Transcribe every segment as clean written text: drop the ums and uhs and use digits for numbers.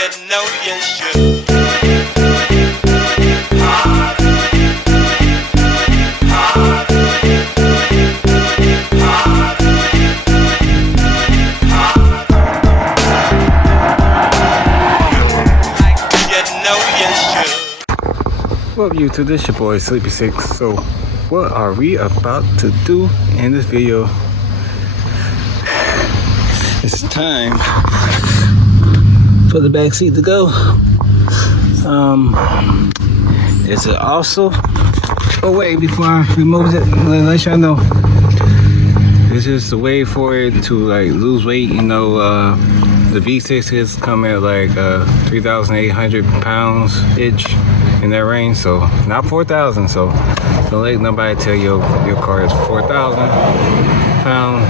You know you should. What up YouTube, this your boy Sleepy Six. So what are we about to do in this video? It's time for the back seat to go. It's also a way before I remove it, let y'all know. It's just a way for it to like lose weight, you know. The V6s come at like 3,800 pounds each, in that range, so not 4,000. So don't let nobody tell you your car is 4,000 pounds.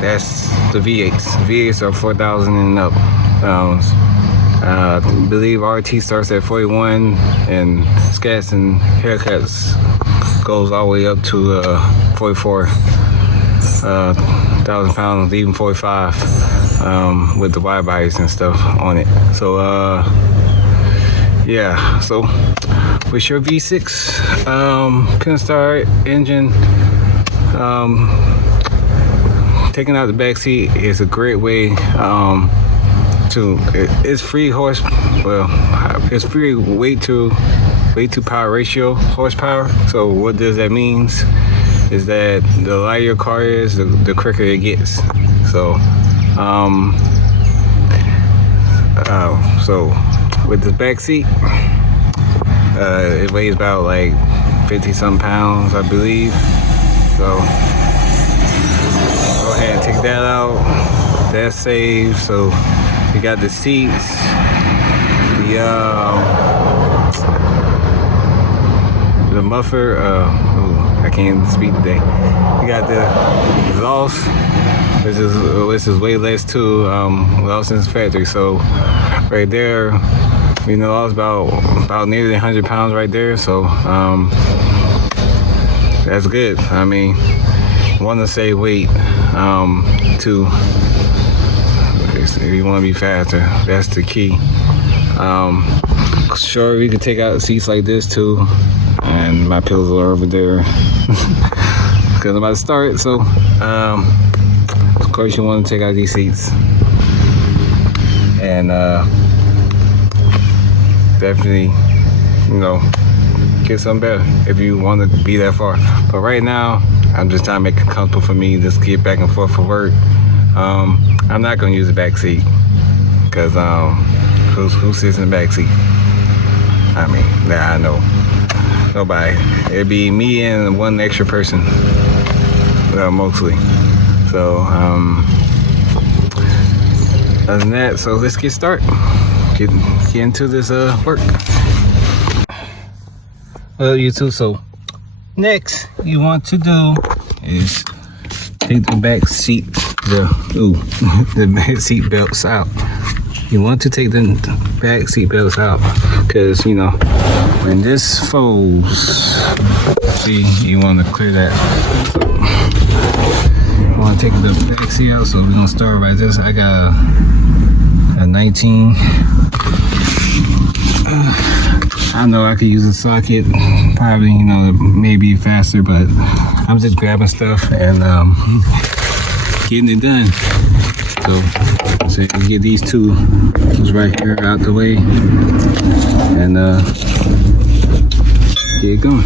That's the V8s. V8s are 4,000 and up pounds. I believe RT starts at 41, and scats and haircuts goes all the way up to 44,000 pounds, even 45 with the wide bodies and stuff on it. So yeah, so with your V6 pin start engine, taking out the back seat is a great way it's free it's free weight to power ratio horsepower. So what does that means is that the lighter your car is, the quicker it gets. So so with the back seat, it weighs about like 50 some pounds, I believe. So go ahead and take that out. That's saved. So you got the seats, the muffler. I can't speak today. You got the exhaust, which is way less too. Without since factory. So right there, you know, I was about nearly 100 pounds right there. So that's good. I mean, want to save weight too. If you want to be faster, that's the key. Sure, we could take out seats like this too, and my pillows are over there because I'm about to start. So of course you want to take out these seats, and definitely, you know, get something better if you want to be that far. But right now, I'm just trying to make it comfortable for me, just get back and forth for work. I'm not gonna use the back seat because who sits in the back seat? I mean, I know nobody. It'd be me and one extra person, mostly. So other than that, so let's get started. Get into this work. Well, you too. So next you want to do is take the back seat, the back seat belts out. You want to take the back seat belts out because, you know, when this folds, see, you want to clear that. You want to take the back seat out, so we're gonna start by this. I got a 19. I know I could use a socket, probably, you know, maybe faster, but I'm just grabbing stuff and getting it done. So you can get these two right here out the way and get it going.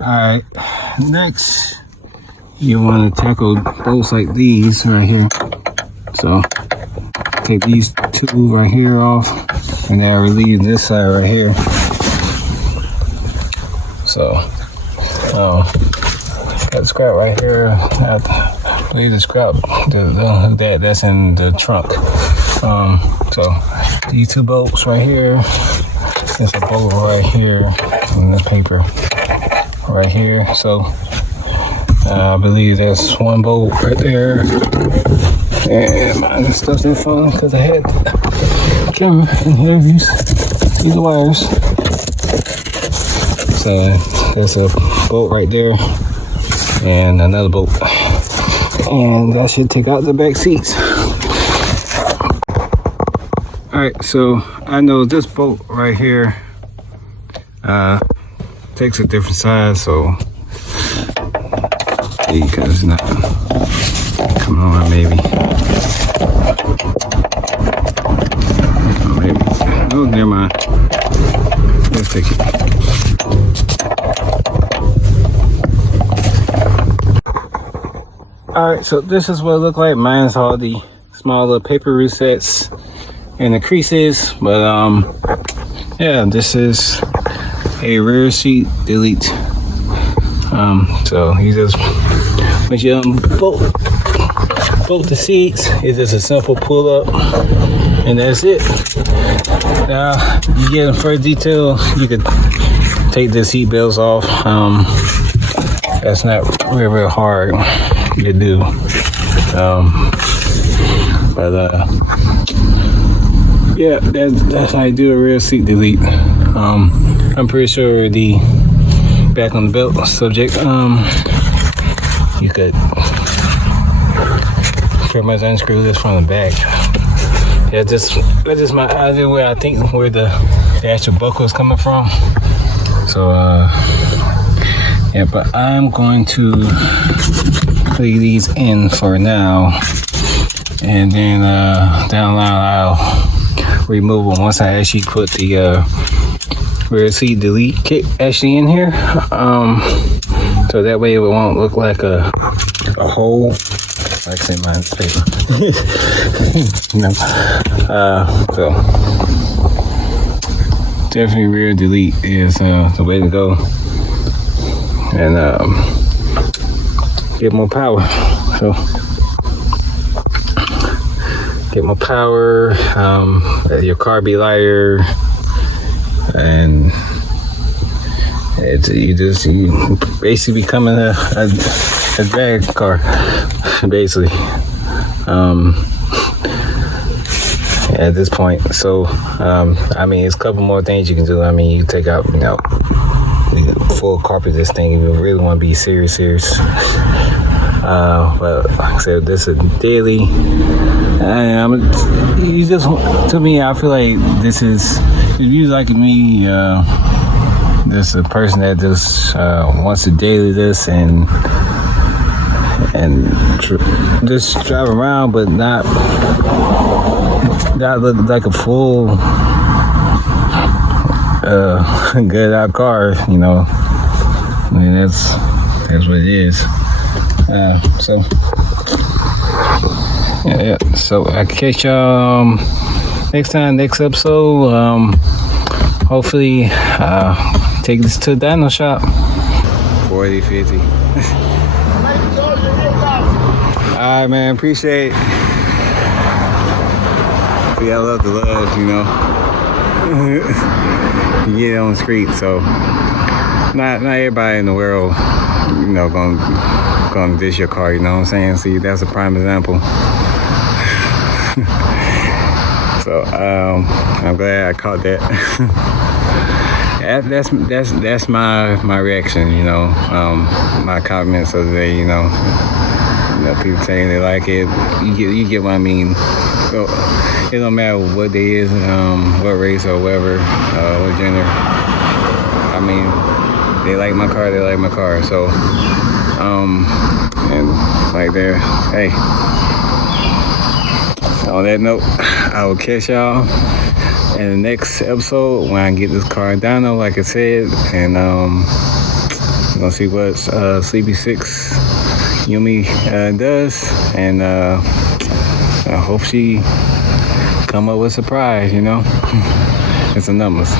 Alright, next you want to tackle bolts like these right here. So take these two right here off, and then relieve this side right here. So got the scrap right here. I believe the scrap that's in the trunk. So these two bolts right here. There's a bolt right here, and this paper right here. So I believe there's one bolt right there. And my stuff's in phone because I had the camera and here use the wires. So there's a bolt right there and another bolt. And that should take out the back seats. Alright, so I know this bolt right here takes a different size, so because it's not coming on, maybe. Oh, never mind. Let's take it. Alright, so this is what it looked like. Mine's all the small little paper resets and the creases, but yeah, this is a rear seat delete. So you just, once you bolt the seats, it's just a simple pull up, and that's it. Now, you get in further detail, you could take the seat belts off. That's not real hard to do. Yeah, that's how you do a rear seat delete. I'm pretty sure the back on the belt subject, you could pretty much unscrew this from the back. Yeah, that's just my idea where I think where the actual buckle is coming from. So yeah, but I'm going to leave these in for now, and then down the line I'll remove them once I actually put the rear seat delete kit actually in here. So that way it won't look like a hole. Like I say, mine's paper. No. So definitely rear delete is the way to go, and get more power. So get more power. Your car be lighter, and you basically becoming a drag car, basically. At this point, so I mean, it's a couple more things you can do. I mean, you take out, full carpet this thing if you really want to be serious. But like I said, this is daily. You just, to me, I feel like this is, if you like me, this is a person that just wants to daily this and just drive around, but not look like a full good out car, I mean, that's what it is. So yeah, so I catch y'all next episode. Hopefully take this to the dyno shop. 40-50. Alright, man, appreciate it. Yeah, I love the love, you get it on the street, so not everybody in the world, gonna dish your car, you know what I'm saying? See, that's a prime example. So I'm glad I caught that. That's my reaction, my comments of the day, people saying they like it. You get what I mean. So it don't matter what they is, what race or whatever, what gender. I mean, they like my car. So and like there, hey. On that note, I will catch y'all in the next episode when I get this car dyno, like I said, and gonna see what Sleepy 6 Yumi does, and I hope she come up with a surprise, it's the numbers.